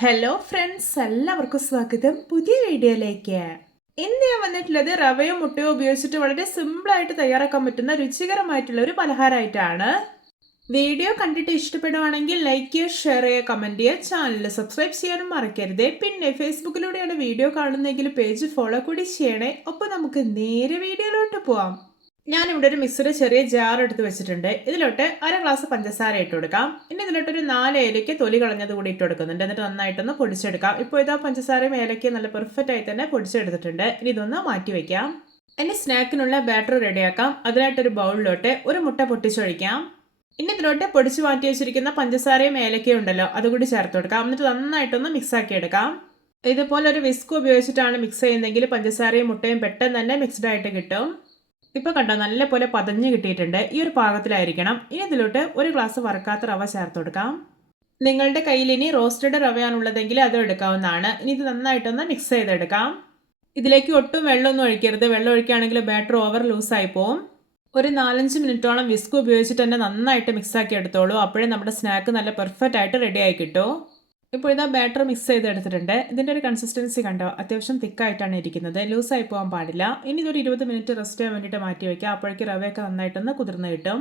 Hello friends എല്ലാവർക്കും സ്വാഗതം. പുതിയ വീഡിയോയിലേക്ക്. ഇന്ന് ഞാൻ വന്നിട്ടുള്ളത് റവയും മുട്ടയും ഉപയോഗിച്ചിട്ട് വളരെ സിമ്പിളായിട്ട് തയ്യാറാക്കാൻ പറ്റുന്ന രുചികരമായിട്ടുള്ള ഒരു പലഹാരമായിട്ടാണ്. വീഡിയോ കണ്ടിട്ട് ഇഷ്ടപ്പെടുവാണെങ്കിൽ ലൈക്ക് ചെയ്യുക ഷെയർ ചെയ്യുക കമന്റ് ചെയ്യുക ചാനൽ സബ്സ്ക്രൈബ് ചെയ്യാനും മറക്കരുത്. പിന്നെ ഫേസ്ബുക്കിലൂടെയാണ് വീഡിയോ കാണുന്നതെങ്കിൽ പേജ് ഫോളോ കൂടി ചെയ്യണേ. ഒപ്പം നമുക്ക് നേരെ വീഡിയോയിലോട്ട് പോവാം. ഞാനിവിടെ ഒരു മിക്സിയുടെ ചെറിയ ജാർ എടുത്ത് വെച്ചിട്ടുണ്ട്. ഇതിലോട്ട് അര ഗ്ലാസ് പഞ്ചസാര ഇട്ട് കൊടുക്കാം. ഇനി ഇതിലോട്ട് ഒരു നാല് ഏലയ്ക്ക് തൊലി കളഞ്ഞത് കൂടി ഇട്ട് കൊടുക്കുന്നുണ്ട്. എന്നിട്ട് നന്നായിട്ടൊന്ന് പൊടിച്ചെടുക്കാം. ഇപ്പോൾ ഇതാ പഞ്ചസാരയും ഏലയ്ക്ക് നല്ല പെർഫെക്റ്റ് ആയി തന്നെ പൊടിച്ചെടുത്തിട്ടുണ്ട്. ഇനി ഇതൊന്ന് മാറ്റി വെക്കാം. ഇനി സ്നാക്കിനുള്ള ബാറ്റർ റെഡിയാക്കാം. അതിനായിട്ടൊരു ബൗളിലോട്ട് ഒരു മുട്ട പൊട്ടിച്ചൊഴിക്കാം. ഇനി ഇതിലോട്ട് പൊടിച്ച് മാറ്റി വെച്ചിരിക്കുന്ന പഞ്ചസാരയും ഏലക്കയും ഉണ്ടല്ലോ അതുകൂടി ചേർത്ത് കൊടുക്കാം. എന്നിട്ട് നന്നായിട്ടൊന്ന് മിക്സ് ആക്കി എടുക്കാം. ഇതുപോലെ ഒരു വിസ്ക് ഉപയോഗിച്ചിട്ടാണ് മിക്സ് ചെയ്യുന്നതെങ്കിൽ പഞ്ചസാരയും മുട്ടയും പെട്ടെന്ന് തന്നെ മിക്സ്ഡ് ആയിട്ട് കിട്ടും. ഇപ്പോൾ കണ്ടോ നല്ല പോലെ പതഞ്ഞ് കിട്ടിയിട്ടുണ്ട്. ഈ ഒരു പാകത്തിലായിരിക്കണം. ഇനി ഇതിലോട്ട് ഒരു ഗ്ലാസ് വറക്കാത്ത റവ ചേർത്ത് കൊടുക്കാം. നിങ്ങളുടെ കയ്യിൽ ഇനി റോസ്റ്റഡ് റവയാണുള്ളതെങ്കിൽ അത് എടുക്കാവുന്നതാണ്. ഇനി ഇത് നന്നായിട്ടൊന്ന് മിക്സ് ചെയ്തെടുക്കാം. ഇതിലേക്ക് ഒട്ടും വെള്ളമൊന്നും ഒഴിക്കരുത്. വെള്ളം ഒഴിക്കുകയാണെങ്കിൽ ബാറ്റർ ഓവർ ലൂസായി പോവും. ഒരു നാലഞ്ച് മിനിറ്റോളം വിസ്ക് ഉപയോഗിച്ചിട്ട് തന്നെ നന്നായിട്ട് മിക്സ് ആക്കി എടുത്തോളൂ. അപ്പോഴേ നമ്മുടെ സ്നാക്ക് നല്ല പെർഫെക്റ്റ് ആയിട്ട് റെഡി ആയി കിട്ടും. ഇപ്പോൾ ഇതാ ബാറ്റർ മിക്സ് ചെയ്ത് എടുത്തിട്ടുണ്ട്. ഇതിന്റെ ഒരു കൺസിസ്റ്റൻസി കണ്ടോ? അത്യാവശ്യം തിക്കായിട്ടാണ് ഇരിക്കുന്നത്. ലൂസായി പോകാൻ പാടില്ല. ഇനി ഇതൊരു ഇരുപത് മിനിറ്റ് റെസ്റ്റ് ചെയ്യാൻ വേണ്ടിയിട്ട് മാറ്റി വയ്ക്കുക അപ്പോഴേക്ക് റവയൊക്കെ നന്നായിട്ടൊന്ന് കുതിർന്ന് കിട്ടും.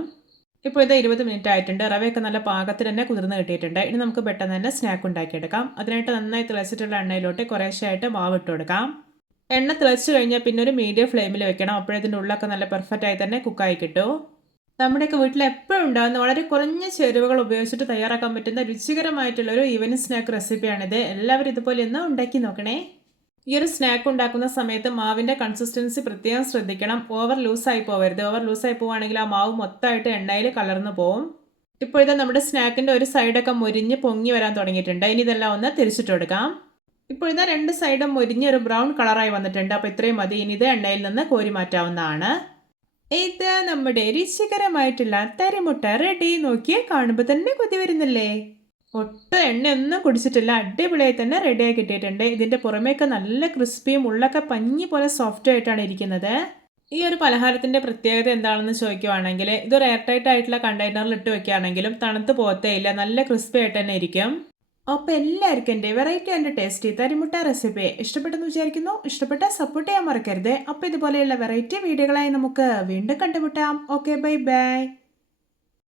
ഇപ്പോൾ ഇതാ ഇരുപത് മിനിറ്റ് ആയിട്ടുണ്ട്. റവയൊക്കെ നല്ല പാകത്തിൽ തന്നെ കുതിർന്ന് കിട്ടിയിട്ടുണ്ട്. ഇനി നമുക്ക് പെട്ടെന്ന് തന്നെ സ്നാക്ക് ഉണ്ടാക്കിയെടുക്കാം. അതിനായിട്ട് നന്നായി തിളച്ചിട്ടുള്ള എണ്ണയിലോട്ട് കുറേശ്ശായിട്ട് മാവ് ഇട്ട് കൊടുക്കാം. എണ്ണ തിളച്ച് കഴിഞ്ഞാൽ പിന്നെ ഒരു മീഡിയം ഫ്ലെയിമിൽ വെക്കണം. അപ്പോഴതിന്റെ ഉള്ളൊക്കെ നല്ല പെർഫെക്റ്റായി തന്നെ കുക്കായി കിട്ടും. നമ്മുടെയൊക്കെ വീട്ടിൽ എപ്പോഴും ഉണ്ടാകുന്ന വളരെ കുറഞ്ഞ ചേരുവകൾ ഉപയോഗിച്ചിട്ട് തയ്യാറാക്കാൻ പറ്റുന്ന രുചികരമായിട്ടുള്ള ഒരു ഈവനിങ് സ്നാക്ക് റെസിപ്പിയാണിത്. എല്ലാവരും ഇതുപോലെ ഒന്ന് ഉണ്ടാക്കി നോക്കണേ. ഈ ഒരു സ്നാക്ക് ഉണ്ടാക്കുന്ന സമയത്ത് മാവിന്റെ കൺസിസ്റ്റൻസി പ്രത്യേകം ശ്രദ്ധിക്കണം. ഓവർ ലൂസായി പോകരുത് ഓവർ ലൂസായി പോവുകയാണെങ്കിൽ ആ മാവ് മൊത്തമായിട്ട് എണ്ണയിൽ കലർന്നു പോവും. ഇപ്പോൾ ഇത് നമ്മുടെ സ്നാക്കിന്റെ ഒരു സൈഡൊക്കെ മുരിഞ്ഞ് പൊങ്ങി വരാൻ തുടങ്ങിയിട്ടുണ്ട്. ഇനി ഇതെല്ലാം ഒന്ന് തിരിച്ചിട്ട് കൊടുക്കാം. ഇപ്പോൾ രണ്ട് സൈഡും മുരിഞ്ഞ് ഒരു ബ്രൗൺ കളറായി വന്നിട്ടുണ്ട്. അപ്പോൾ ഇത്രയും മതി. ഇനി ഇത് എണ്ണയിൽ നിന്ന് കോരി മാറ്റാവുന്നതാണ്. ഇത് നമ്മുടെ രുചികരമായിട്ടുള്ള തരിമുട്ട റെഡി നോക്കിയേ കാണുമ്പോൾ തന്നെ കൊതി വരുന്നില്ലേ? ഒട്ടും എണ്ണയൊന്നും കുടിച്ചിട്ടില്ല. അടിപൊളിയായി തന്നെ റെഡിയായി കിട്ടിയിട്ടുണ്ട്. ഇതിന്റെ പുറമേയൊക്കെ നല്ല ക്രിസ്പിയും ഉള്ളൊക്കെ പഞ്ഞി പോലെ സോഫ്റ്റ് ആയിട്ടാണ് ഇരിക്കുന്നത്. ഈ ഒരു പലഹാരത്തിന്റെ പ്രത്യേകത എന്താണെന്ന് ചോദിക്കുവാണെങ്കിൽ ഇതൊരു എയർ ടൈറ്റ് ആയിട്ടുള്ള കണ്ടെയ്നറിൽ ഇട്ട് വെക്കുകയാണെങ്കിലും തണുത്ത് പോകത്തേ ഇല്ല. നല്ല ക്രിസ്പി ആയിട്ട് തന്നെ ഇരിക്കും. അപ്പോൾ എല്ലാവർക്കും എന്റെ വെറൈറ്റി ആൻഡ് ടേസ്റ്റി തരിമുട്ട റെസിപ്പി ഇഷ്ടപ്പെട്ടെന്ന് വിചാരിക്കുന്നു. ഇഷ്ടപ്പെട്ട സപ്പോർട്ട് ചെയ്യാൻ മറക്കരുത്. അപ്പോൾ ഇതുപോലെയുള്ള വെറൈറ്റി വീഡിയോകളായി നമുക്ക് വീണ്ടും കണ്ടുമുട്ടാം. Okay bye bye